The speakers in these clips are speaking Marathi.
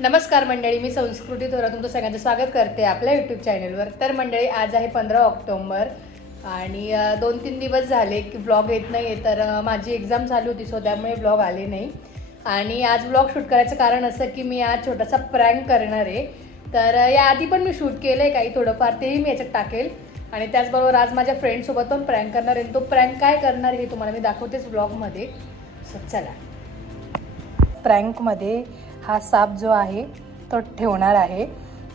नमस्कार मंडळी, मी संस्कृती थोरा तुमचं सगळ्यांचं स्वागत करते आपल्या यूट्यूब चॅनलवर। तर मंडळी, आज आहे 15 ऑक्टोबर आणि 2-3 दिवस झाले की ब्लॉग येत नाही आहे। तर माझी एक्झाम चालू होती, सो त्यामुळे ब्लॉग आले नाही। आणि आज ब्लॉग शूट करायचं कारण असं की मी आज छोटासा प्रँक करणार आहे। तर याआधी पण मी शूट केलं आहे काही थोडंफार, तेही मी याच्यात टाकेल। आणि त्याचबरोबर आज माझ्या फ्रेंडसोबत पण प्रँक करणार आहे। तो प्रँक काय करणार हे तुम्हाला मी दाखवतेच ब्लॉगमध्ये। सो चला, प्रँकमध्ये हा साप जो आहे तो ठेवणार आहे।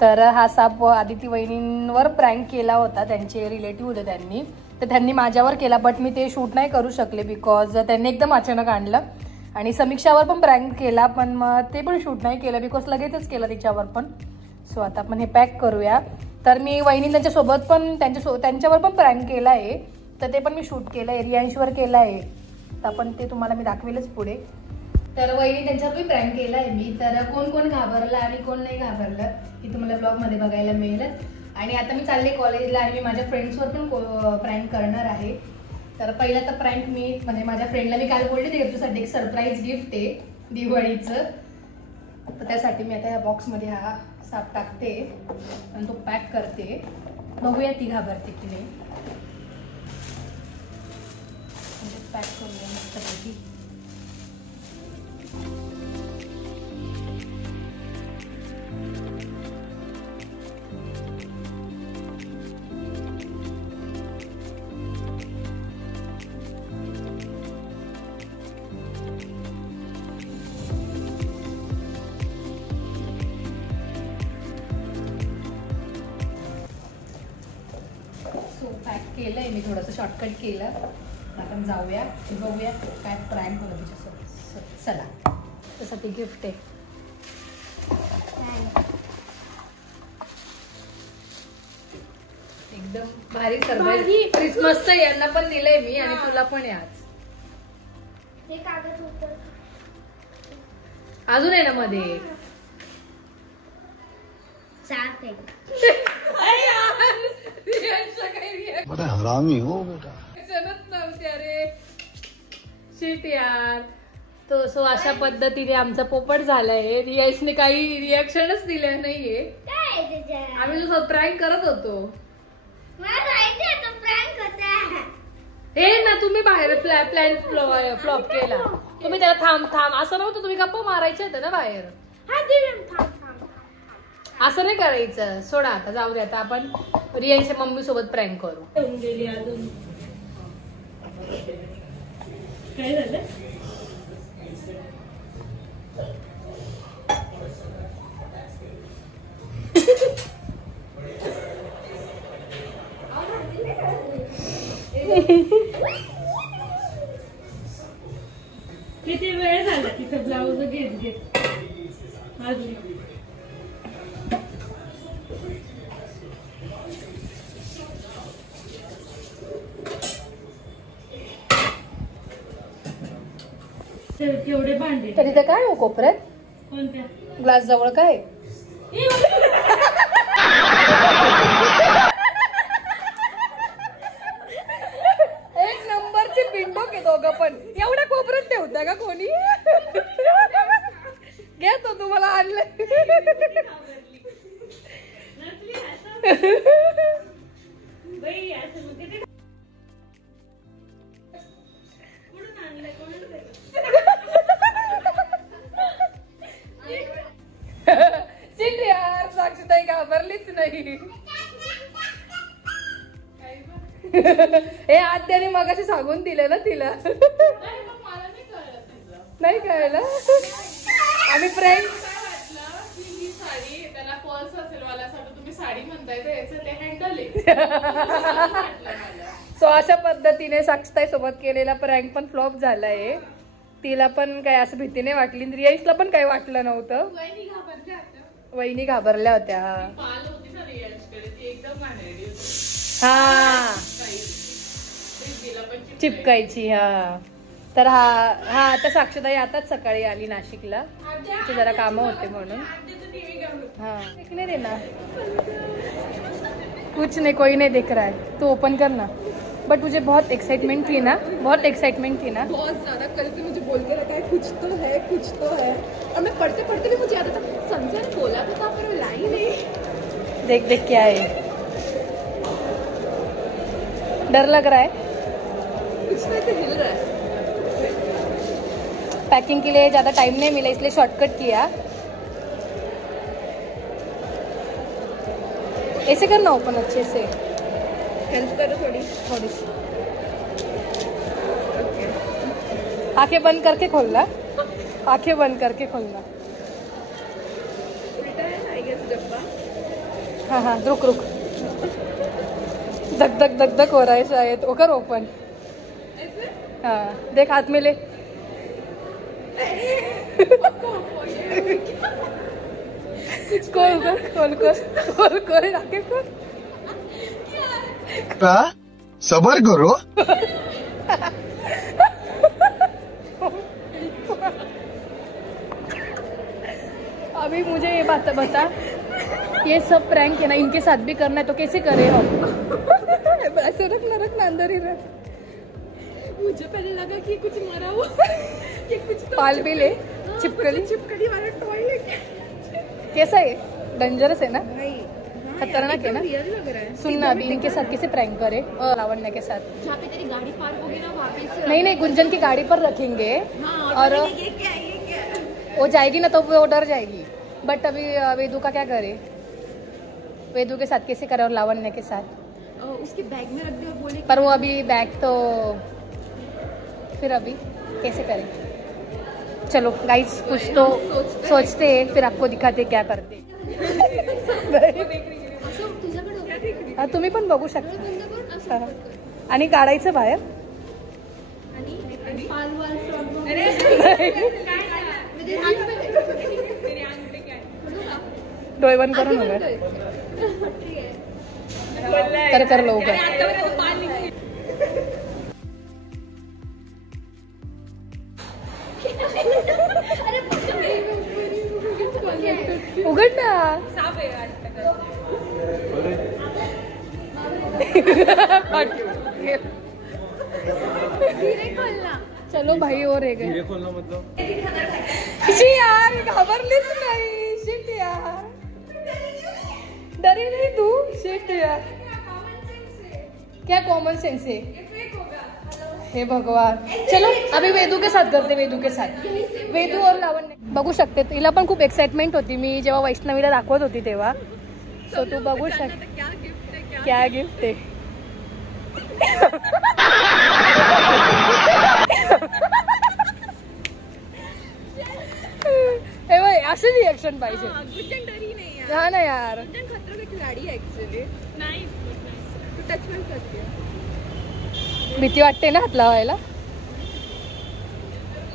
तर हा साप आदिती वहिनींवर प्रँक केला होता, त्यांचे रिलेटिव्ह होते त्यांनी, तर त्यांनी माझ्यावर केला, बट मी ते शूट नाही करू शकले बिकॉज त्यांनी एकदम अचानक आणलं। आणि समीक्षावर पण प्रँक केला, पण मग ते पण शूट नाही केलं बिकॉज लगेचच केलं तिच्यावर पण। सो आता आपण हे पॅक करूया। तर मी वहिनी त्यांच्यासोबत पण त्यांच्यावर पण प्रँक केला आहे, तर ते पण मी शूट केलं आहे, रियांशवर केलं आहे, तर आपण ते तुम्हाला मी दाखवेलच पुढे। तर वहिनी त्यांच्यावर पण प्रँक केला आहे मी। तर कोण कोण घाबरलं आणि कोण नाही घाबरलं हे तुम्हाला ब्लॉगमध्ये बघायला मिळेल। आणि आता मी चालले कॉलेजला आणि मी माझ्या फ्रेंड्सवर पण प्रँक करणार आहे। तर पहिला तर प्रँक मी म्हणजे माझ्या फ्रेंडला मी काल बोलले ते तुझ्यासाठी एक सरप्राईज गिफ्ट आहे दिवाळीचं, तर त्यासाठी मी आता या बॉक्समध्ये हा साप टाकते आणि तो पॅक करते। बघूया ती घाबरते की नाही। पॅक करूया मस्तपैकी। पॅक केलंय मी, थोडंसं शॉर्टकट केलं। आपण जाऊया बघूया काय प्रँक होतं तिच्यासोबत। चला, त्यासाठी गिफ्ट आहे एकदम भारी सरप्राईज। क्रिसमसचं यांना पण दिलंय मी आणि तुला पण आहे आज। हे कागद होतं अजून आहे ना मध्ये साफ आहे। बड़ा हरामी हो बेटा। अरे शिट यार। तो सो अशा पद्धतीने आमचा पोपट झालाय। रियाजने काही रिॲक्शनच दिले नाहीये। काय त्याच्यात? आम्ही जो प्रँक करत होतो मला माहिती आहे तो प्रँक होता। हे ना, तुम्ही बाहेर प्लॅन फ्लॉप केला। तुम्ही त्याला थांब असं नव्हतं, तुम्ही गप्पा मारायचे होते ना बाहेर। हा दिलं, थांब थांब। असं नाही करायचं, सोडा आता, जाऊ दे। आता आपण रियांच्या मम्मी सोबत प्रँक करू। काय झालं? किती वेळ झाला तिथं ब्लाऊज घेत अजून केवढे भांडे तर इथं काय हो कोपऱ्यात कोणत्या ग्लास जवळ काय एक नंबरचे पिंडो के दोघं पण एवढ्या कोपऱ्यात ठेवता का कोणी? घ्या तो तुम्हाला आणलं। शिट यार, साक्षीताई घाबरलीच नाही। हे आत्याने मगाशी सांगून दिलं ना तिला, नाही कळलं। आम्ही फ्रेंड सो अशा पद्धतीने साक्षीताई सोबत केलेला प्रँक पण फ्लॉप झालाय। तिला पण काय असं भीती नाही वाटली, रियांशला पण काही वाटलं नव्हतं। वहिनी घाबरल्या होत्या। हा चिपकायची। हा तर हा आता साक्षीताई आताच सकाळी आली नाशिकला, तिचे जरा कामं होते म्हणून। हाँ नहीं देना, कुछ नहीं, कोई नहीं दिख रहा है, तू ओपन करना। बट मुझे बहुत एक्साइटमेंट थी ना, बहुत एक्साइटमेंट थी ना। बहुत ज्यादा। कल से मुझे बोल के रखा है कुछ तो है, कुछ तो है। और मैं पढ़ते पढ़ते भी मुझे याद था संजय ने बोला था पर वो लाई नहीं। देख देख क्या है, डर लग रहा है। कुछ तो ऐसे हिल रहा है। पैकिंग के लिए ज़्यादा टाइम नहीं मिला इसलिए शॉर्टकट किया। ऐसे करना ओपन अच्छे से, हेल्प करो थोड़ी। थोड़ी सी आंखें बंद करके खोलना, आंखें बंद करके खोलना। उल्टा है आई गेस डब्बा। हाँ हाँ रुक रुक, धक धक धक धक हो रहा है शायद। ओकर ओपन। ऐसे हाँ देख हाथ में ले। खोल कर खोल कर खोल खोल आके खोल। सबर करो। अभी मुझे ये बात बता, ये सब प्रैंक है ना, इनके साथ भी करना है तो कैसे करें हम? ऐसे रखना रखना अंदर ही रख। मुझे पहले लगा कि कुछ मरा हुआ ये कुछ तो पाल भी ले, चिपकली। चिपकली वाला टॉय लेके। कैसा है? डेंजरस है ना, भाई खतरनाक है ना। रियल लग रहा है। सुनना अभी इनके साथ कैसे प्रैंक करे, और लावण्य के साथ। जहाँ पे तेरी गाड़ी पार्क होगी ना वहाँ पे नहीं नहीं, गुंजन की गाड़ी पर रखेंगे। हाँ, और ये क्या है, ये क्या है? वो जाएगी ना तो वो डर जाएगी। बट अभी वेदू का क्या करे, वेदू के साथ कैसे करे और लावण्य के साथ? उसके बैग में रख दे और बोले पर वो अभी बैग तो फिर अभी कैसे करें? चलो गाइस कुछ तो सोचते हैं, फिर आपको दिखाते क्या करते। हा, तुम्ही पण बघू शकता। हा. आणि काढायचं बाहेर। डोळे बंद करून वगैरे कर कर लवकर। उघड ना। चलो भाई और रह गए। यार घाबरलीच नाही। शिट यार, डरी नहीं तू? शिट यार, क्या कॉमन सेंस है? हे भगवान। चलो अभी वेदू के साथ करते, वेदू के साथ। वेदू और लावण्य बघू शकते। तिला पण खूप एक्साइटमेंट होती मी जेव्हा वैष्णवीला दाखवत होती तेव्हा। सो तू बघू शकते क्या गिफ्ट आहे। अशी रिएक्शन पाहिजे। गुंजन डरी नहीं यार। हा ना यार, गुंजन खतरों की खिलाड़ी है एक्चुअली। नाइस तू टच कर सकती है। भीती वाटते ना हात लावायला।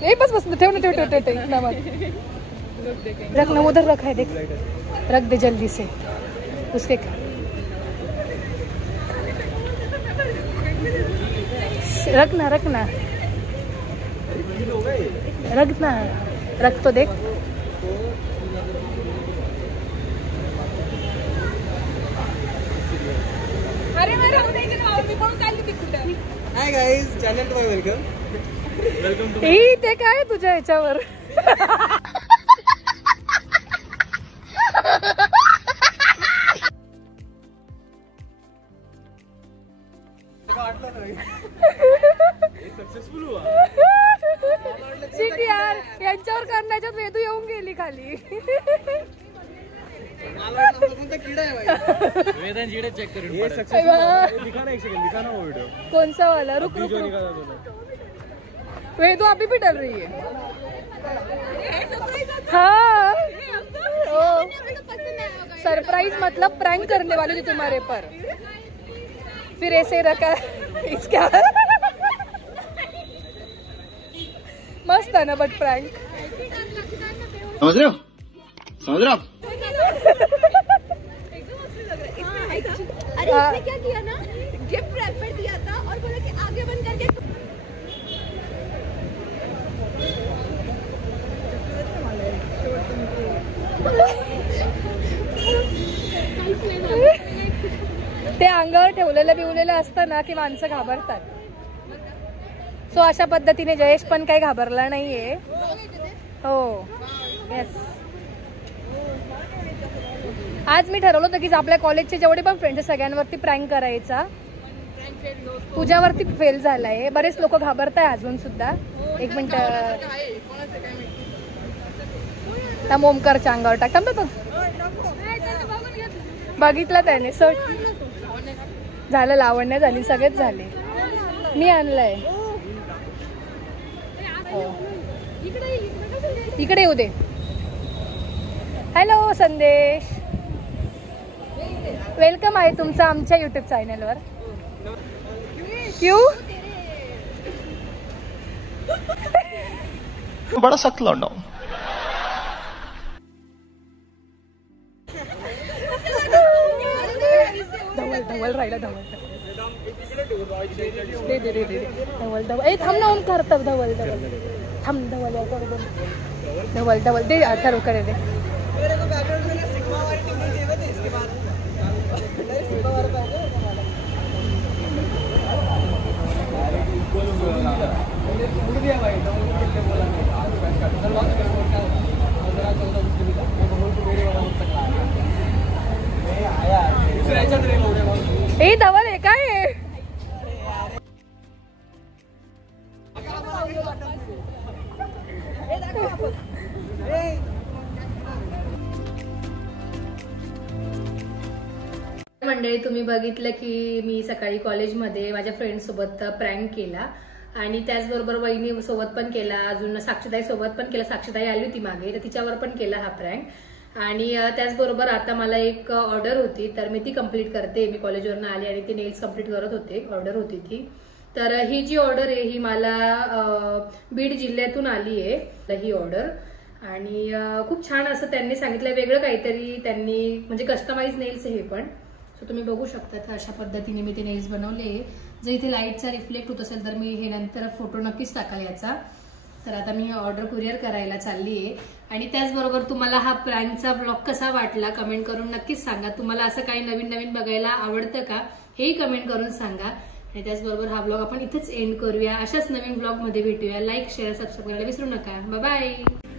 ए बस बस ठेव ना, ठेव ठेव ठेव ठेव ना मत रख ना, उधर रखा है देख, रख दे जल्दी से उसके। रखना रखना रखना, रख तो देख। अरे मैं राहू नाही देणार, मी पण चालली तिकडे। Hi guys, channel to my welcome to ही ते काय तुझ्या ह्याच्यावर? सक्सेसफुल हुआ। शिट यार, यांच्यावर करण्याच्यात वेदू येऊन गेली खाली। कीड़ा है भाई। वेदन जीड़े चेक कर। ये सक्सेसफुल है। दिखाना एक सेकंड, दिखाना वो वीडियो। कौन सा वाला? रुक रुक रुक। वेदू अभी भी डर रही है। हाँ सरप्राइज मतलब प्रैंक करने वाले थे तुम्हारे पर, फिर ऐसे रखा इसका। मस्त है ना बट प्रैंक। समझ रहे हो, समझ रहे हो? अरे इसने क्या किया ना, गिफ्ट रैपर दिया था और बोला कि आगे बंद करके। ते अंगावर ठेवलेलं बिवलेलं असतं ना की माणसं घाबरतात. सो अशा पद्धतीने जयेश पण काही घाबरला नाहीये. हो येस. आज मी ठरवलं होतं की आपल्या कॉलेजचे जेवढे पण फ्रेंड्स सगळ्यांवरती प्रँक करायचा. तुझ्यावरती फेल झालाय. बरेच लोक घाबरताय अजून सुद्धा. एक मिनिट. ओमकारच्या अंगावर टाक. थांब बघितलं त्याने. सर झालं. लावण्य झाली. सगळेच झाले. मी आणलंय. इकडे येऊ दे. हॅलो संदेश. वेलकम आहे तुमचं आमच्या युट्यूब चॅनलवर. क्यों? बड़ा सख्त लौंडा हूं. धवल राहिला. धवल ए थांब ना ओमकार. धवल थांब. धवल दे. अथर्व कडे दे. ए धवल आहे काय? मंडळी तुम्ही बघितलं की मी सकाळी कॉलेजमध्ये माझ्या फ्रेंड सोबत प्रँक केला आणि त्याचबरोबर वहिनी सोबत पण केला. अजून साक्षीताई सोबत पण केला. साक्षीताई आली होती मागे तर तिच्यावर पण केला हा प्रँक. आणि त्याचबरोबर आता मला एक ऑर्डर होती तर मी ती कंप्लीट करते. मी कॉलेजवरून आले आणि ती नेल्स कंप्लीट करत होते. ऑर्डर होती ती. तर ही जी ऑर्डर आहे ही मला बीड जिल्ह्यातून आली आहे ही ऑर्डर. आणि खूप छान असं त्यांनी सांगितलं. वेगळं काहीतरी त्यांनी म्हणजे कस्टमाइज नेल्स हे पण. सो तुम्ही बघू शकता. तर अशा पद्धतीने मी ते नेल्स बनवले. जर इथे लाईटचा रिफ्लेक्ट होत असेल तर मी हे नंतर फोटो नक्कीच टाकाल याचा. तर आता मी ऑर्डर कुरिअर करायला चालली आहे. आणि त्याचबरोबर तुम्हाला हा प्रँकचा ब्लॉग कसा वाटला कमेंट करून नक्कीच सांगा. तुम्हाला असं काही नवीन नवीन बघायला आवडतं का हेही कमेंट करून सांगा. आणि त्याचबरोबर हा ब्लॉग आपण इथेच एंड करूया. अशाच नवीन ब्लॉग मध्ये भेटूया. लाईक शेअर सबस्क्राईब करायला विसरू नका. Bye bye.